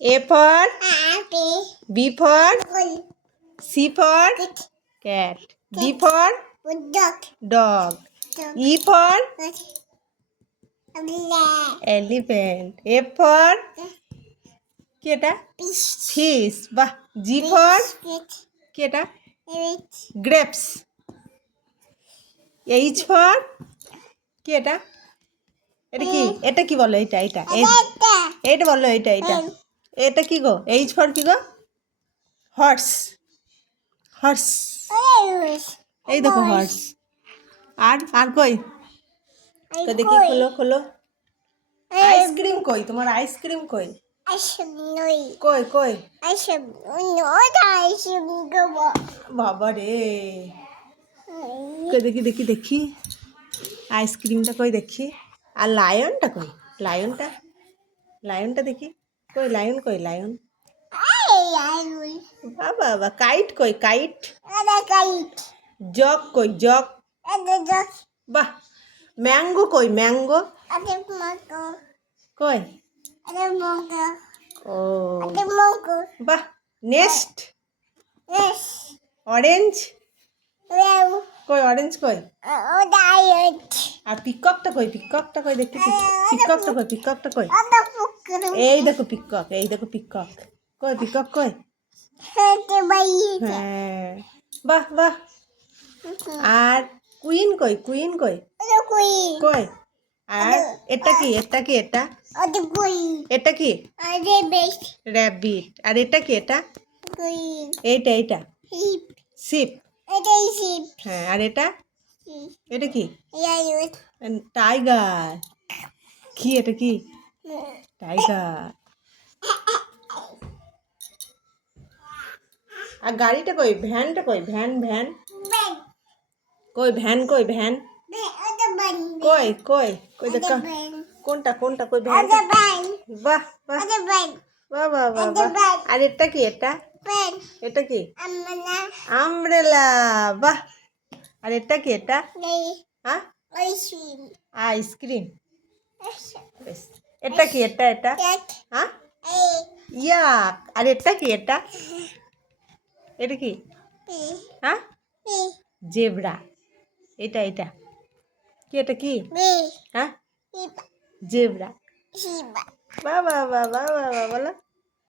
A for B for C for cat. D for dog. E for elephant. F for কি এটা fish বাহ G for কি এটা grapes H for কি এটা এটা কি এটা কি বলো এটা এটা এটা বলো এটা এটা এটা কি গো এইচ ফর কি গো হর্স হর্স এই দেখো হর্স আর আর কই তো দেখি খোলো খোলো আইসক্রিম কই তোমার আইসক্রিম কই কই কই বাবা রে কই দেখি দেখি দেখি আইসক্রিমটা কই দেখি আর লায়নটা কই লায়নটা লায়নটা দেখি কই লায়ন কই লায়ন বাবা বাবা কাইট কই কাইট জগ কই জগ বাহ ম্যাঙ্গো কই ম্যাঙ্গো কই ও বাহ নেক্সট অরেঞ্জ কই অরেঞ্জ কই আর পিককটা কই দেখতে পিককটা কই এই দেখো পিকক কই পিকক কই হ্যাঁ বাহ বাহ আর কুইন কই কই আর এটা কি এটা কি র্যাবিট আর এটা কি এটা এইটা শিপ হ্যাঁ আর এটা কি টাইগার কি এটা কি টাইগার আর গাড়িটা কই ভ্যানটা কই ভ্যান কই ভ্যান কই দেখা কোনটা কই ভ্যান বাহ বাহ বাহ বাহ বাহ আর এটা কি এটা কি আমব্রেলা বাহ আর এটা কি এটা হ্যাঁ আইসক্রিম এটা কি এটা হ্যাঁ ইয়াক আর এটা কি এটা কি হ্যাঁ জেব্রা এটা কি এটা কি হ্যাঁ জেব্রা বাহ বাহ বাহ বাহ বাহ বলো